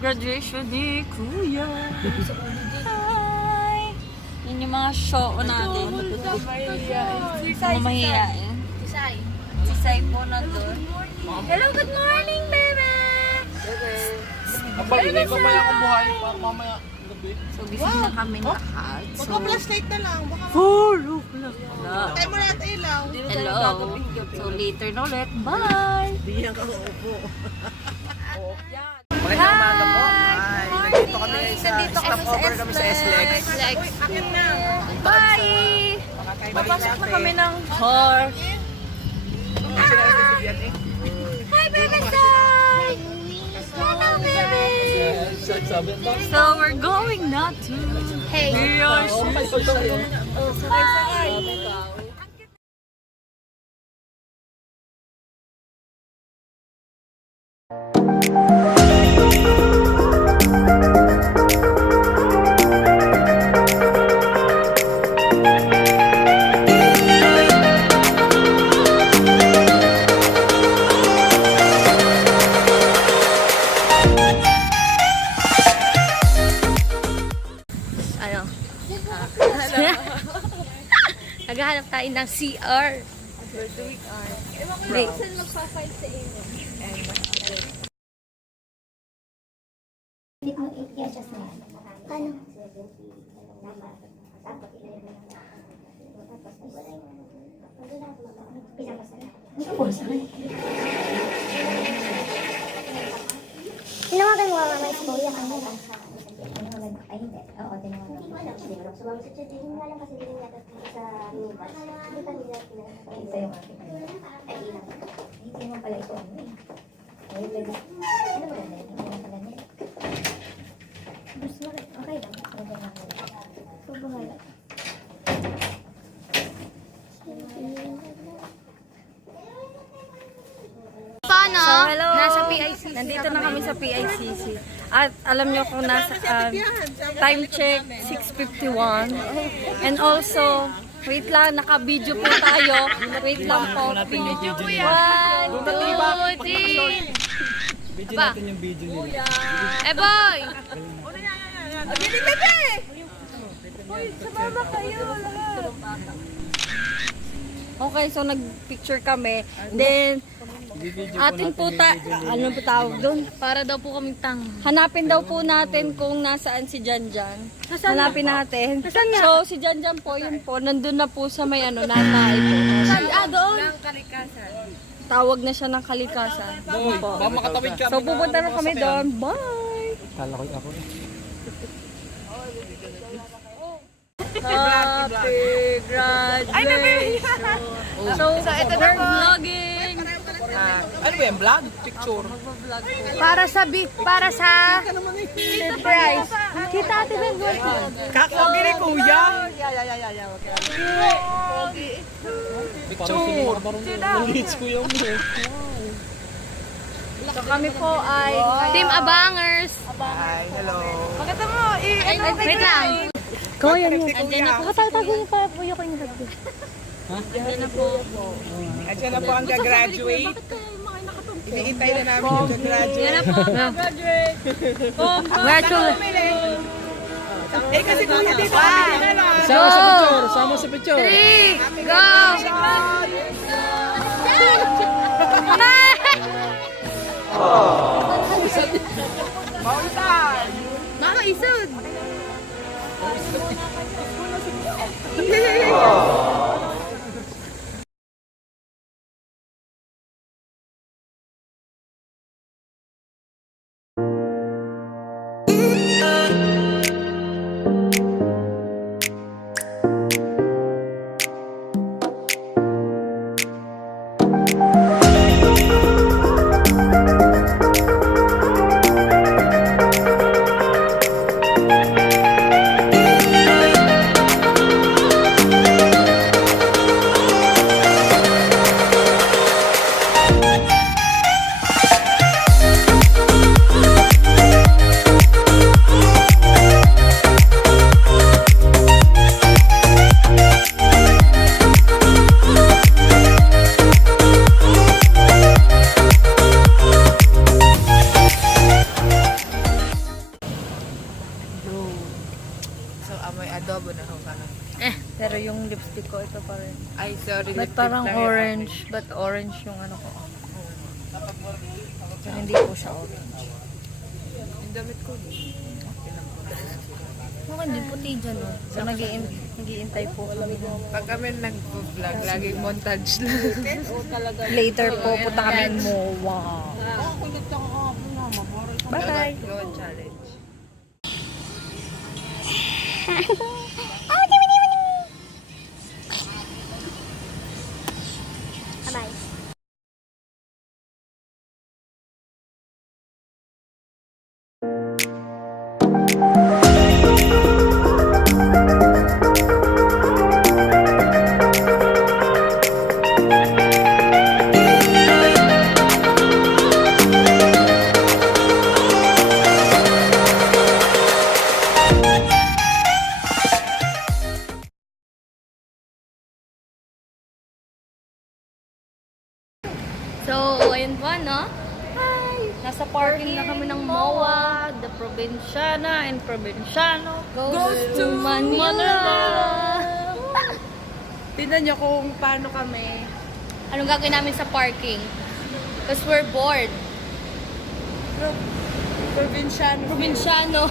Graduation ni Kuya. Hi! Yan yung mga show natin. Mga mahihain. Sisay po na doon. Hello, good morning, baby! Kapag hindi mamaya kong buhay, mamaya gabi. So, gising na kami lahat. Baka flashlight na lang. Baka 4 o'clock na. tayo mo natin ilaw. Hello. So, later na ulit. Bye! Hindi yan ka uupo. Magandang umaga po. Ay, nandito kami sa stopover kami sa SLEX. Akin na. Bye! Papasok na kami ng car. Hi, baby side! Hello, baby! So, we're going now to... Hey! We are Bye! Naghahanap tayo ng CR. Wait. Saan magpa-file sa inyo? I-adjust na yan. Paano? Tinawagan mo ang mga istorya kang nila. Ay, hindi. Oo, tinawagan. Hindi ko alam. Sumama sa chat. Hindi nga lang kasi hindi nga sa minibus. Hindi pa nila pinag-asa. Ito yung aking ay ilang. Hindi mo pala ito ano eh. Ay, pwede. Ano ba ganda? Hindi mo pala nila. Okay lang. Okay lang. So, bahala. Paano? So, hello. Nasa PICC. Nandito na kami sa PICC. At alam nyo kung nasa time check 6:51. And also, wait lang, naka-video po tayo. Wait lang po. 1, 2, 3. Video natin yung video nila. Eh, boy! Biling bebe! Hoy, sumama kayo lahat. Okay, so nag-picture kami. Then, atin po ano po tawag doon? Para daw po kaming tang. Hanapin daw po natin kung nasaan si Janjan. Hanapin natin. So, si Janjan po, yun po, nandun na po sa may ano, nanay po. Doon? Tawag na siya ng kalikasan. Doon po. Makatawid kami. So, pupunta na kami doon. Bye! Kala ko ako. Happy graduation! So, ito na po. Vlogging! Ano ba yan? Vlog? Picture? Para sa surprise. Kita ate Ben Gorky. Kakogi ni Kuya! Picture! Maliits ko yung So kami po ay Team Abangers. Hi, hello! Pakita mo. Wait lang. Ko yan yun. Andiyan na po. Tago yung papuyo ko yung hagdo. Andiyan na po. Andiyan na po ang gagraduate. Iniintay na namin yung gagraduate. Yan na po. Graduate. Congratulations. Eh kasi kung hindi pa kami nila. Sama sa picture! Sama sa picture! 3, go! Maulitan! Mama, isod! lipstick ko. Ito pa rin. Ay, sorry. But lipstick parang lang yun. orange. But orange yung ano ko. Pero hindi po siya orange. Yung damit ko. Okay, hindi puti dyan, no? So, nag-iintay po kami. Pag kami nag-vlog, laging montage lang. Later po, punta kami mo. Wow. Bye-bye. Go challenge. Bye-bye. So, ayun po, no? Hi! Nasa parking na kami ng MOA, the Provinciana and Provinciano goes to Manila! Tingnan nyo kung paano kami. Anong gagawin namin sa parking? Because we're bored. Provinciano. Provinciano.